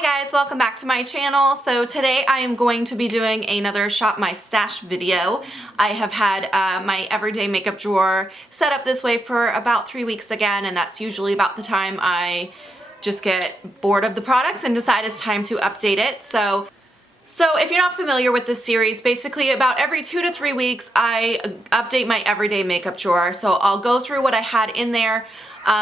Hi guys, welcome back to my channel. So today I am going to be doing another Shop My Stash video. I have had my everyday makeup drawer set up this way for about 3 weeks again, and that's usually about the time I just get bored of the products and decide it's time to update it. So if you're not familiar with this series, basically about every 2 to 3 weeks I update my everyday makeup drawer. So I'll go through what I had in there,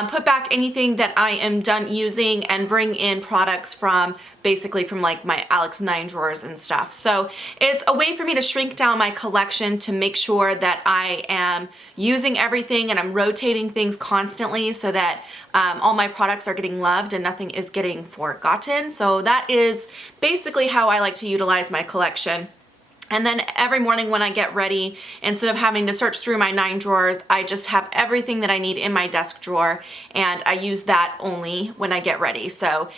put back anything that I am done using, and bring in products from basically from like my Alex 9 drawers and stuff. So it's a way for me to shrink down my collection to make sure that I am using everything and I'm rotating things constantly so that all my products are getting loved and nothing is getting forgotten. So that is basically how I like to utilize my collection. And then every morning when I get ready, instead of having to search through my 9 drawers, I just have everything that I need in my desk drawer, and I use that only when I get ready. So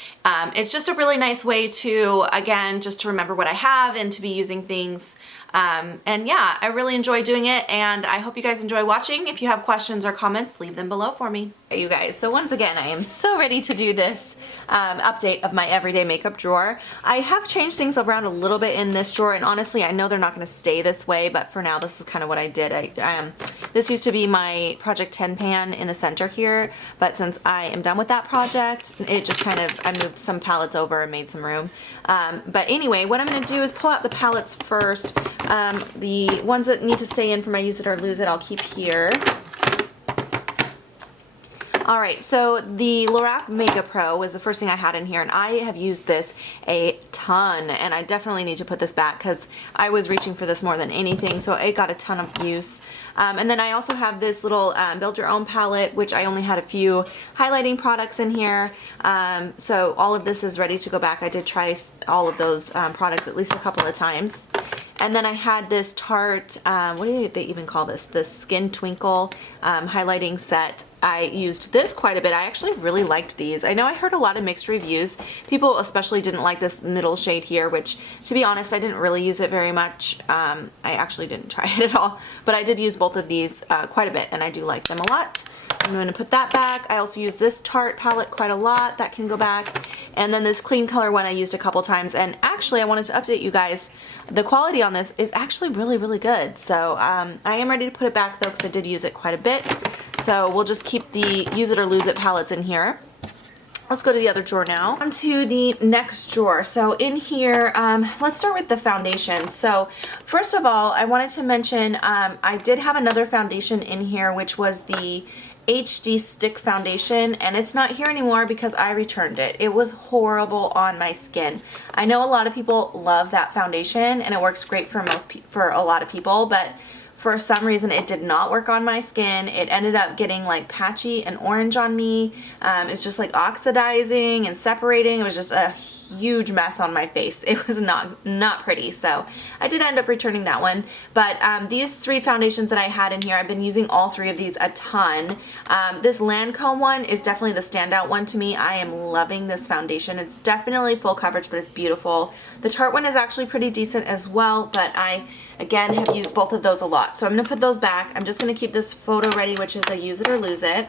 it's just a really nice way to, again, just to remember what I have and to be using things. And yeah, I really enjoy doing it, and I hope you guys enjoy watching. If you have questions or comments, leave them below for me. Hey you guys, so once again, I am so ready to do this update of my everyday makeup drawer. I have changed things around a little bit in this drawer, and honestly, I know they're not going to stay this way, but for now, this is kind of what I did. This used to be my Project 10 pan in the center here, but since I am done with that project, it just kind of, I moved some palettes over and made some room. But anyway, what I'm going to do is pull out the palettes first. The ones that need to stay in for my use it or lose it, I'll keep here. Alright, so the Lorac Mega Pro was the first thing I had in here, and I have used this a ton, and I definitely need to put this back because I was reaching for this more than anything, so it got a ton of use. And then I also have this little Build Your Own palette, which I only had a few highlighting products in here, so all of this is ready to go back. I did try all of those products at least a couple of times. And then I had this Tarte, what do they even call this? The Skin Twinkle highlighting set. I used this quite a bit. I actually really liked these. I know I heard a lot of mixed reviews. People especially didn't like this middle shade here, which, to be honest, I didn't really use it very much. I actually didn't try it at all, but I did use both of these quite a bit, and I do like them a lot. I'm going to put that back. I also use this Tarte palette quite a lot. That can go back. And then this Clean Color one I used a couple times. And actually, I wanted to update you guys. The quality on this is actually really, really good. So I am ready to put it back, though, because I did use it quite a bit. So we'll just keep the Use It or Lose It palettes in here. Let's go to the other drawer now. On to the next drawer. So in here, let's start with the foundation. So first of all, I wanted to mention I did have another foundation in here, which was the HD Stick Foundation, and it's not here anymore because I returned it. It was horrible on my skin. I know a lot of people love that foundation, and it works great for for a lot of people, but for some reason it did not work on my skin. It ended up getting like patchy and orange on me. It's just like oxidizing and separating. It was just a huge mess on my face. It was not pretty, so I did end up returning that one. But these 3 foundations that I had in here, I've been using all 3 of these a ton. This Lancome one is definitely the standout one to me. I am loving this foundation. It's definitely full coverage, but it's beautiful. The Tarte one is actually pretty decent as well, but I again have used both of those a lot. So I'm going to put those back. I'm just going to keep this photo ready, which is a Use It or Lose It.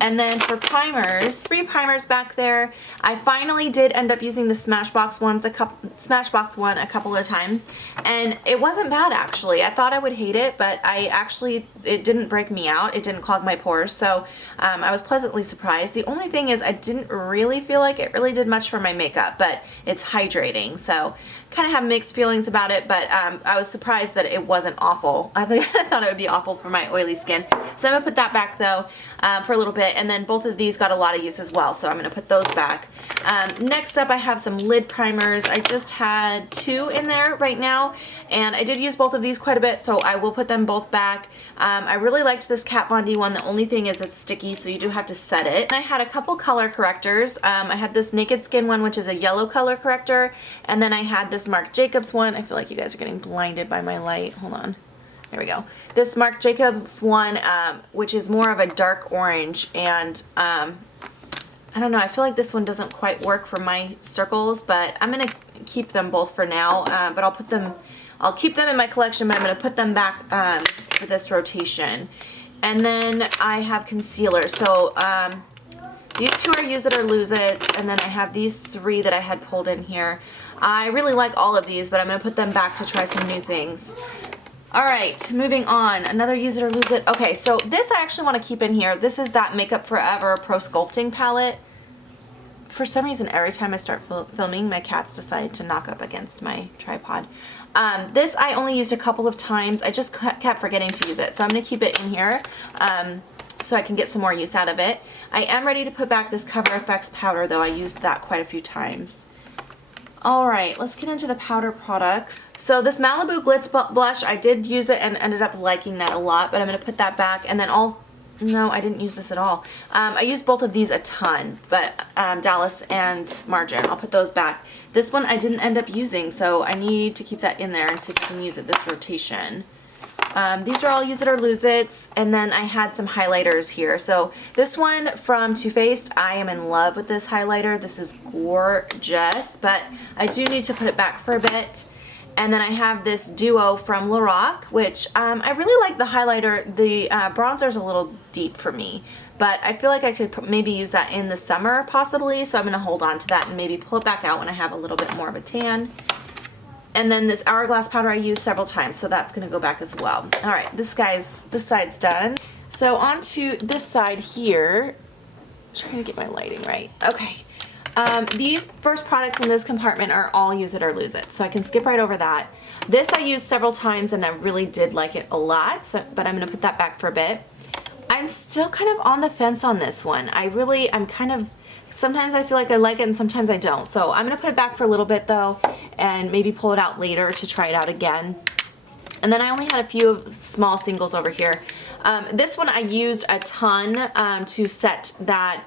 And then for primers, 3 primers back there. I finally did end up using the Smashbox one a couple of times, and it wasn't bad actually. I thought I would hate it, but it didn't break me out. It didn't clog my pores, so I was pleasantly surprised. The only thing is I didn't really feel like it really did much for my makeup, but it's hydrating, so kind of have mixed feelings about it, but I was surprised that it wasn't awful. I thought it would be awful for my oily skin. So I'm going to put that back though for a little bit, and then both of these got a lot of use as well, so I'm going to put those back. Next up I have some lid primers. I just had 2 in there right now, and I did use both of these quite a bit, so I will put them both back. I really liked this Kat Von D one. The only thing is it's sticky, so you do have to set it. And I had a couple color correctors. I had this Naked Skin one, which is a yellow color corrector, and then I had this Marc Jacobs one. I feel like you guys are getting blinded by my light. Hold on. There we go. This Marc Jacobs one, which is more of a dark orange, and I don't know, I feel like this one doesn't quite work for my circles, but I'm going to keep them both for now, but I'll keep them in my collection, but I'm going to put them back for this rotation. And then I have concealer. So These two are use it or lose it, and then I have these three that I had pulled in here. I really like all of these, but I'm going to put them back to try some new things. Alright, moving on. Another use it or lose it. Okay, so this I actually want to keep in here. This is that Makeup Forever Pro Sculpting palette. For some reason, every time I start filming, my cats decide to knock up against my tripod. This I only used a couple of times. I just kept forgetting to use it, so I'm going to keep it in here so I can get some more use out of it. I am ready to put back this Cover FX powder, though. I used that quite a few times. Alright, let's get into the powder products. So this Malibu Glitz Blush, I did use it and ended up liking that a lot, but I'm going to put that back. And then no, I didn't use this at all. I used both of these a ton, but Dallas and Margin, I'll put those back. This one I didn't end up using, so I need to keep that in there and see if I can use it this rotation. These are all use it or lose it, and then I had some highlighters here. So this one from Too Faced, I am in love with this highlighter. This is gorgeous, but I do need to put it back for a bit. And then I have this Duo from Lorac, which I really like the highlighter. The bronzer is a little deep for me, but I feel like I could maybe use that in the summer possibly, so I'm going to hold on to that and maybe pull it back out when I have a little bit more of a tan. And then this Hourglass powder I used several times, so that's going to go back as well. Alright, this side's done. So on to this side here. I'm trying to get my lighting right. Okay. These first products in this compartment are all use it or lose it, so I can skip right over that. This I used several times and I really did like it a lot, but I'm going to put that back for a bit. I'm still kind of on the fence on this one. Sometimes I feel like I like it and sometimes I don't. So I'm going to put it back for a little bit though and maybe pull it out later to try it out again. And then I only had a few small singles over here. This one I used a ton to set that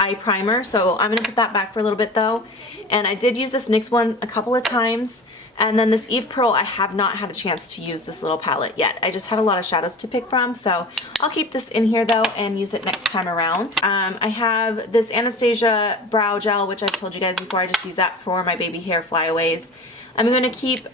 eye primer, so I'm going to put that back for a little bit though. And I did use this NYX one a couple of times. And then this Eve Pearl, I have not had a chance to use this little palette yet. I just had a lot of shadows to pick from, so I'll keep this in here though and use it next time around. I have this Anastasia Brow Gel, which I've told you guys before. I just use that for my baby hair flyaways. I'm going to keep,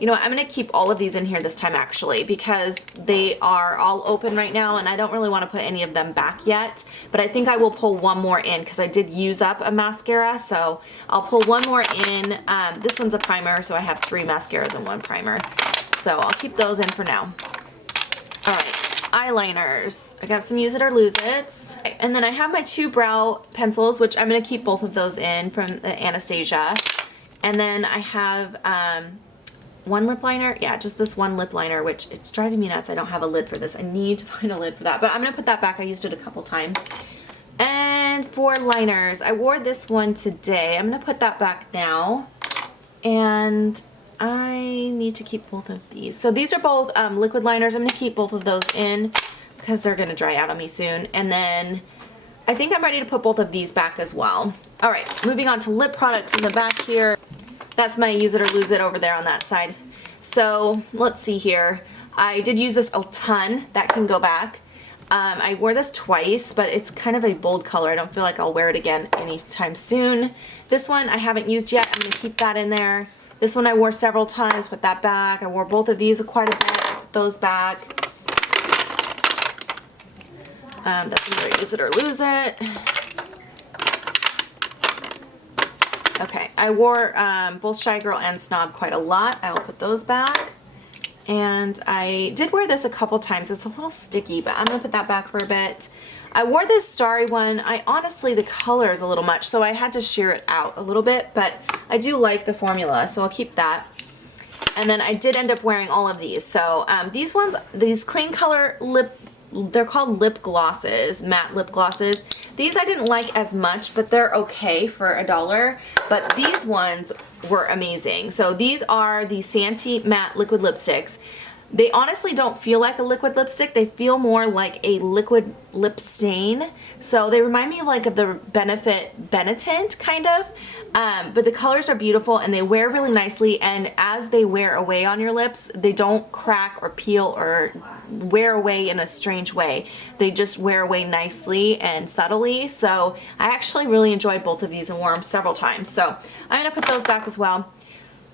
you know what, I'm going to keep all of these in here this time actually because they are all open right now and I don't really want to put any of them back yet, but I think I will pull one more in because I did use up a mascara, so I'll pull one more in. This one's a primer, so I have 3 mascaras and 1 primer, so I'll keep those in for now. Alright, eyeliners. I got some use it or lose it. And then I have my 2 brow pencils, which I'm going to keep both of those in from Anastasia. And then I have 1 lip liner. Yeah, just this 1 lip liner, which it's driving me nuts. I don't have a lid for this. I need to find a lid for that, but I'm going to put that back. I used it a couple times. And for liners, I wore this one today. I'm going to put that back now. And I need to keep both of these. So these are both liquid liners. I'm going to keep both of those in because they're going to dry out on me soon. And then I think I'm ready to put both of these back as well. Alright, moving on to lip products in the back here. That's my use it or lose it over there on that side. So let's see here. I did use this a ton. That can go back. I wore this twice, but it's kind of a bold color. I don't feel like I'll wear it again anytime soon. This one I haven't used yet. I'm going to keep that in there. This one I wore several times. Put that back. I wore both of these quite a bit. Put those back. That's another use it or lose it. Okay, I wore both Shy Girl and Snob quite a lot. I will put those back. And I did wear this a couple times. It's a little sticky, but I'm going to put that back for a bit. I wore this Starry one. Honestly, the color is a little much, so I had to sheer it out a little bit, but I do like the formula, so I'll keep that. And then I did end up wearing all of these. So these ones, these Clean Color lip, they're called lip glosses, matte lip glosses. These I didn't like as much, but they're okay for $1. But these ones were amazing. So these are the Santee Matte Liquid Lipsticks. They honestly don't feel like a liquid lipstick. They feel more like a liquid lip stain. So they remind me like of the Benefit Benetint kind of. But the colors are beautiful and they wear really nicely, and as they wear away on your lips, they don't crack or peel or wear away in a strange way. They just wear away nicely and subtly. So I actually really enjoyed both of these and wore them several times. So I'm going to put those back as well.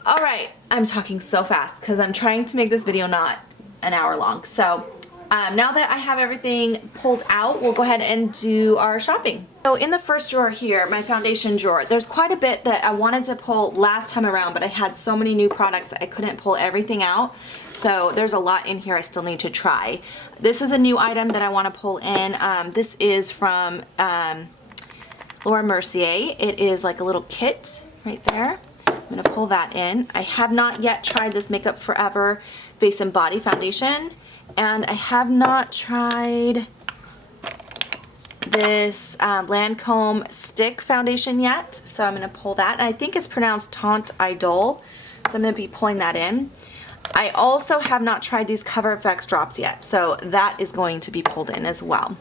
Alright, I'm talking so fast because I'm trying to make this video not an hour long. So Now that I have everything pulled out, we'll go ahead and do our shopping. So in the first drawer here, my foundation drawer, there's quite a bit that I wanted to pull last time around, but I had so many new products that I couldn't pull everything out. So there's a lot in here I still need to try. This is a new item that I want to pull in. This is from Laura Mercier. It is like a little kit right there. I'm going to pull that in. I have not yet tried this Makeup Forever Face and Body Foundation. And I have not tried this Lancome Stick Foundation yet, so I'm going to pull that. And I think it's pronounced Taunt Idol, so I'm going to be pulling that in. I also have not tried these Cover FX drops yet, so that is going to be pulled in as well.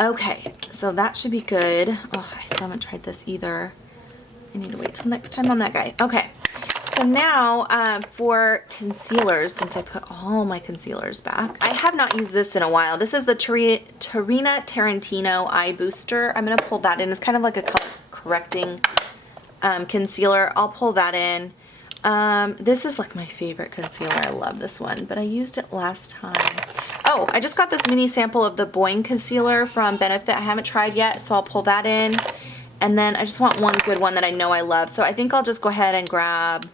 Okay, so that should be good. Oh, I still haven't tried this either. I need to wait till next time on that guy. Okay. So now for concealers, since I put all my concealers back, I have not used this in a while. This is the Tarina Tarantino Eye Booster. I'm going to pull that in. It's kind of like a color correcting concealer. I'll pull that in. This is like my favorite concealer. I love this one, but I used it last time. Oh, I just got this mini sample of the Boing concealer from Benefit. I haven't tried yet, so I'll pull that in. And then I just want one good one that I know I love. So I think I'll just go ahead and grab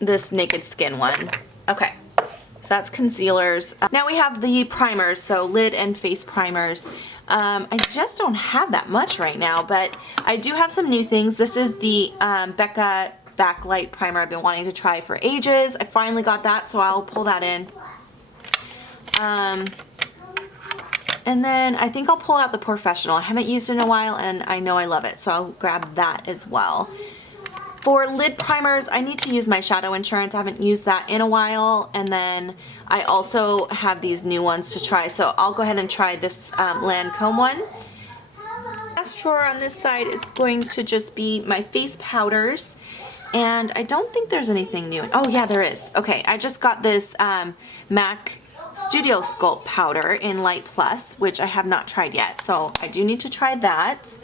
this Naked Skin one. Okay, so that's concealers. Now we have the primers, so lid and face primers. I just don't have that much right now, but I do have some new things. This is the Becca Backlight Primer I've been wanting to try for ages. I finally got that, so I'll pull that in. And then I think I'll pull out the Professional. I haven't used it in a while, and I know I love it, so I'll grab that as well. For lid primers, I need to use my Shadow Insurance. I haven't used that in a while. And then I also have these new ones to try. So I'll go ahead and try this Lancome one. Last drawer on this side is going to just be my face powders. And I don't think there's anything new. Oh yeah, there is. Okay, I just got this MAC Studio Sculpt powder in Light Plus, which I have not tried yet. So I do need to try that.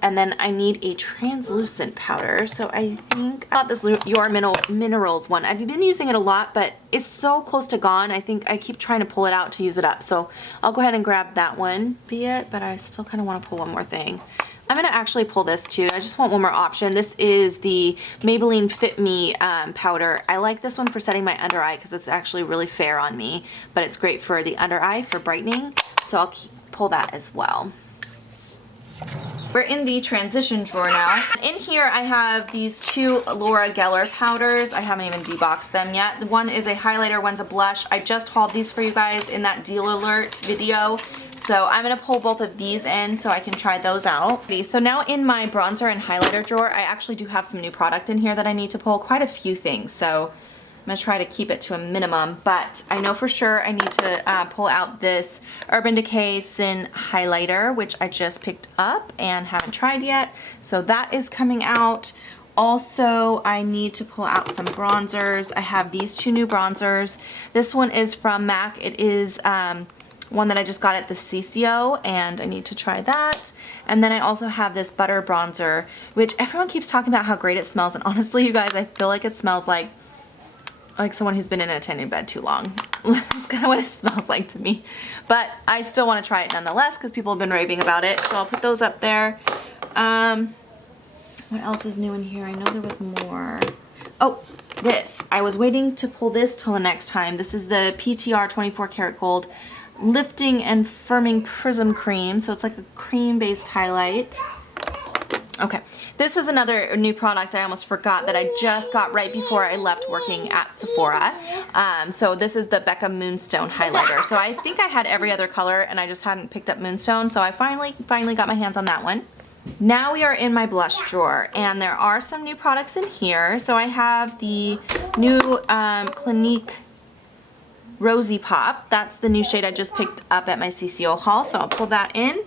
And then I need a translucent powder. So I think I got this Your Minerals one. I've been using it a lot, but it's so close to gone. I think I keep trying to pull it out to use it up. So I'll go ahead and grab that one, but I still kind of want to pull one more thing. I'm going to actually pull this too. I just want one more option. This is the Maybelline Fit Me powder. I like this one for setting my under eye because it's actually really fair on me, but it's great for the under eye for brightening. So I'll pull that as well. We're in the transition drawer now. In here I have these two Laura Geller powders. I haven't even deboxed them yet. One is a highlighter, one's a blush. I just hauled these for you guys in that deal alert video. So I'm going to pull both of these in so I can try those out. So now in my bronzer and highlighter drawer, I actually do have some new product in here that I need to pull. Quite a few things. So I'm going to try to keep it to a minimum, but I know for sure I need to pull out this Urban Decay Sin Highlighter, which I just picked up and haven't tried yet. So that is coming out. Also, I need to pull out some bronzers. I have these two new bronzers. This one is from MAC. It is one that I just got at the CCO, and I need to try that. And then I also have this Butter Bronzer, which everyone keeps talking about how great it smells, and honestly, you guys, I feel like it smells like someone who's been in a tanning bed too long. That's kind of what it smells like to me. But I still want to try it nonetheless because people have been raving about it. So I'll put those up there. What else is new in here? I know there was more. Oh, this. I was waiting to pull this till the next time. This is the PTR 24 Karat Gold Lifting and Firming Prism Cream. So it's like a cream-based highlight. Okay, this is another new product I almost forgot that I just got right before I left working at Sephora. So this is the Becca Moonstone highlighter. So I think I had every other color and I just hadn't picked up Moonstone, so I finally got my hands on that one. Now we are in my blush drawer, and there are some new products in here. So I have the new Clinique Rosy Pop. That's the new shade I just picked up at my CCO haul, so I'll pull that in.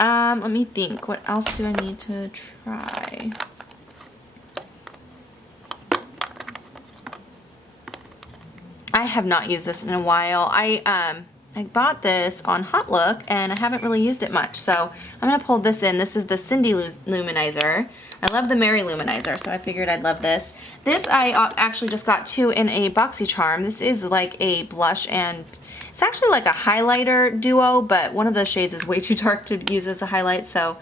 Let me think. What else do I need to try? I have not used this in a while. I I bought this on Hautelook and I haven't really used it much, so I'm going to pull this in. This is the Cindy Luminizer. I love the Mary Luminizer, so I figured I'd love this. This I actually just got two in a BoxyCharm. This is like a blush and it's actually like a highlighter duo, but one of the shades is way too dark to use as a highlight, so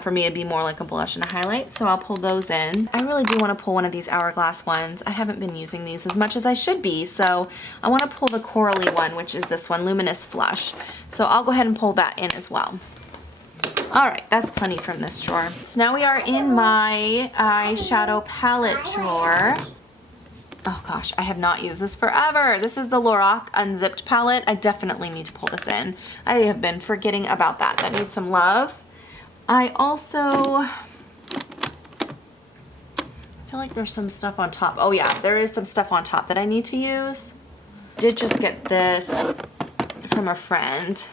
for me it'd be more like a blush and a highlight, so I'll pull those in. I really do want to pull one of these hourglass ones. I haven't been using these as much as I should be, so I want to pull the corally one, which is this one, Luminous Flush. So I'll go ahead and pull that in as well. Alright, that's plenty from this drawer. So now we are in my eyeshadow palette drawer. Oh gosh, I have not used this forever. This is the Lorac Unzipped palette. I definitely need to pull this in. I have been forgetting about that. That needs some love. I also feel like there's some stuff on top. Oh yeah, there is some stuff on top that I need to use. Did just get this from a friend.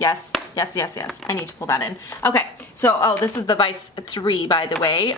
Yes. I need to pull that in. Okay, so, oh, this is the Vice 3, by the way.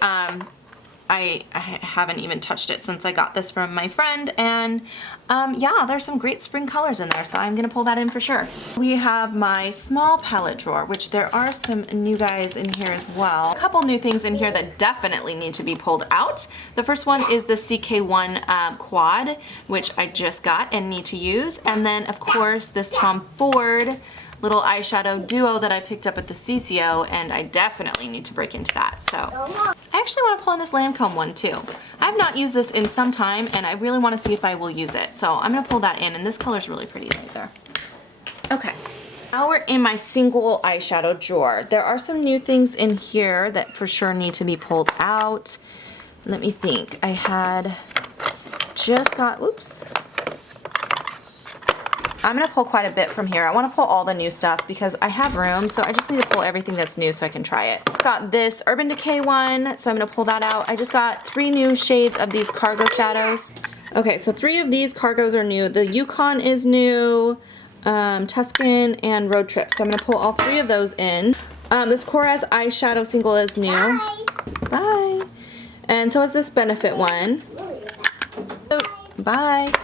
I haven't even touched it since I got this from my friend, and yeah, there's some great spring colors in there, so I'm gonna pull that in for sure. We have my small palette drawer, which there are some new guys in here as well. A couple new things in here that definitely need to be pulled out. The first one is the CK1 quad, which I just got and need to use, and then of course this Tom Ford little eyeshadow duo that I picked up at the CCO, and I definitely need to break into that. So I actually want to pull in this Lancome one too. I have not used this in some time, and I really want to see if I will use it. So I'm going to pull that in, and this color is really pretty right there. Okay, now we're in my single eyeshadow drawer. There are some new things in here that for sure need to be pulled out. Let me think. I had just got, oops. I'm going to pull quite a bit from here. I want to pull all the new stuff because I have room, so I just need to pull everything that's new so I can try it. It's got this Urban Decay one, so I'm going to pull that out. I just got 3 new shades of these Cargo Shadows. Okay, so 3 of these Cargos are new. The Yukon is new, Tuscan, and Road Trip. So I'm going to pull all 3 of those in. This Korres eyeshadow single is new. Bye. Bye. And so is this Benefit one. Bye.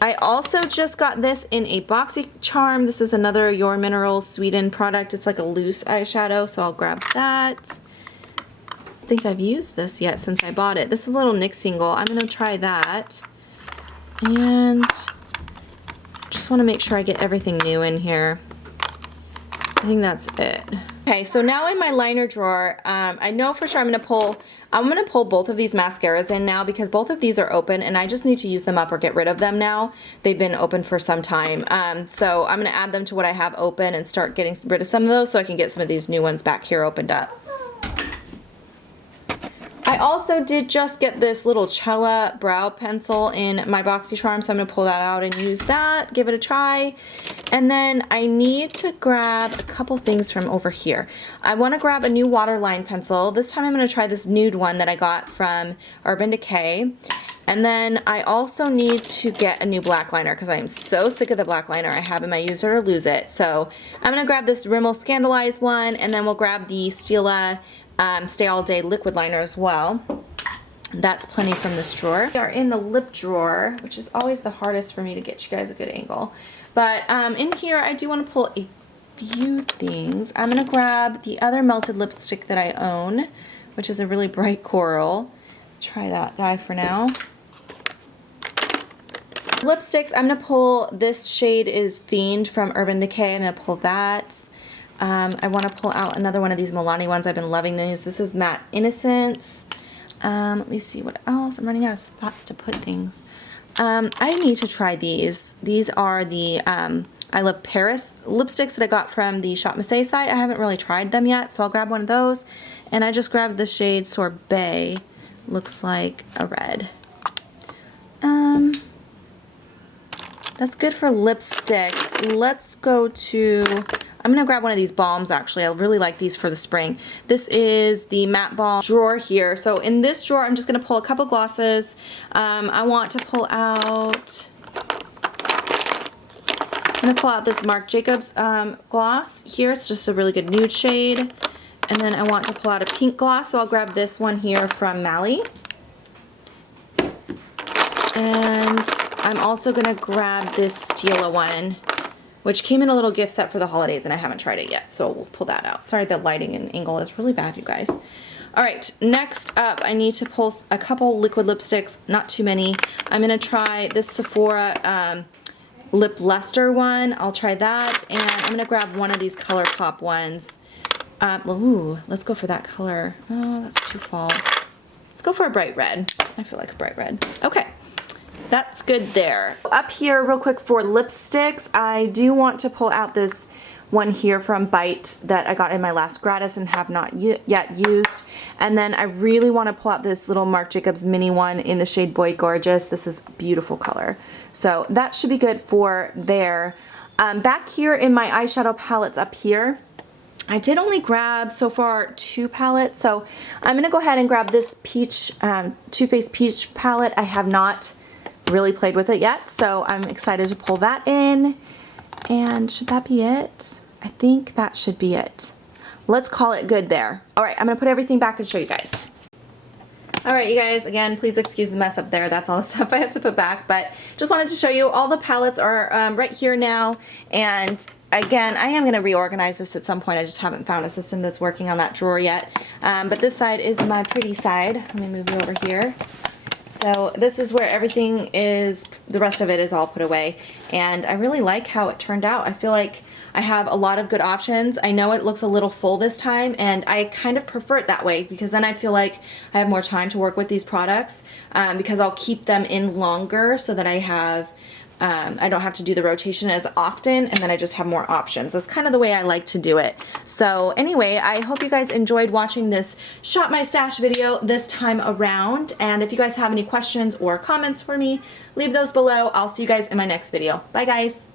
I also just got this in a BoxyCharm. This is another Your Minerals Sweden product. It's like a loose eyeshadow, so I'll grab that. I don't think I've used this yet since I bought it. This is a little NYX single. I'm going to try that. And just want to make sure I get everything new in here. I think that's it. Okay, so now in my liner drawer, I know for sure I'm gonna pull both of these mascaras in now because both of these are open and I just need to use them up or get rid of them now. They've been open for some time. So I'm gonna add them to what I have open and start getting rid of some of those so I can get some of these new ones back here opened up. I also did just get this little Cella brow pencil in my BoxyCharm, so I'm going to pull that out and use that, give it a try. And then I need to grab a couple things from over here. I want to grab a new waterline pencil. This time I'm going to try this nude one that I got from Urban Decay. And then I also need to get a new black liner because I am so sick of the black liner I have in my use it or lose it. So I'm going to grab this Rimmel Scandalized one, and then we'll grab the Stila Stay All Day liquid liner as well. That's plenty from this drawer. We are in the lip drawer, which is always the hardest for me to get you guys a good angle. But in here I do want to pull a few things. I'm going to grab the other melted lipstick that I own, which is a really bright coral. Try that guy for now. Lipsticks, I'm going to pull, this shade is Fiend from Urban Decay. I'm going to pull that. I want to pull out another one of these Milani ones. I've been loving these. This is Matte Innocence. Let me see what else. I'm running out of spots to put things. I need to try these. These are the I Love Paris lipsticks that I got from the Shop Marseille site. I haven't really tried them yet, so I'll grab one of those. And I just grabbed the shade Sorbet. Looks like a red. That's good for lipsticks. Let's go to, I'm going to grab one of these balms actually. I really like these for the spring. This is the Matte Balm drawer here. So in this drawer, I'm just going to pull a couple glosses. I want to pull out, I'm going to pull out this Marc Jacobs gloss here. It's just a really good nude shade. And then I want to pull out a pink gloss. So I'll grab this one here from Mally. And I'm also gonna grab this Stila one, which came in a little gift set for the holidays, and I haven't tried it yet, so we'll pull that out. Sorry, the lighting and angle is really bad, you guys. All right, next up, I need to pull a couple liquid lipsticks, not too many. I'm gonna try this Sephora Lip Luster one. I'll try that, and I'm gonna grab one of these ColourPop ones. Ooh, let's go for that color. Oh, that's too fall. Let's go for a bright red. I feel like a bright red. Okay. That's good there. Up here real quick for lipsticks, I do want to pull out this one here from Bite that I got in my last gratis and have not yet used. And then I really want to pull out this little Marc Jacobs mini one in the shade Boy Gorgeous. This is a beautiful color. So that should be good for there. Back here in my eyeshadow palettes up here, I did only grab so far 2 palettes. So I'm going to go ahead and grab this peach, Too Faced Peach palette. I have not really played with it yet, so I'm excited to pull that in. And should that be it? I think that should be it. Let's call it good there. All right, I'm gonna put everything back and show you guys. All right, you guys, again, please excuse the mess up there. That's all the stuff I have to put back, but just wanted to show you all the palettes are right here now. And again, I am gonna reorganize this at some point. I just haven't found a system that's working on that drawer yet. But this side is my pretty side. Let me move you over here. So this is where everything is, the rest of it is all put away, and I really like how it turned out. I feel like I have a lot of good options. I know it looks a little full this time, and I kind of prefer it that way because then I feel like I have more time to work with these products because I'll keep them in longer so that I have I don't have to do the rotation as often, and then I just have more options. That's kind of the way I like to do it. So anyway, I hope you guys enjoyed watching this Shop My Stash video this time around, and if you guys have any questions or comments for me, leave those below. I'll see you guys in my next video. Bye guys!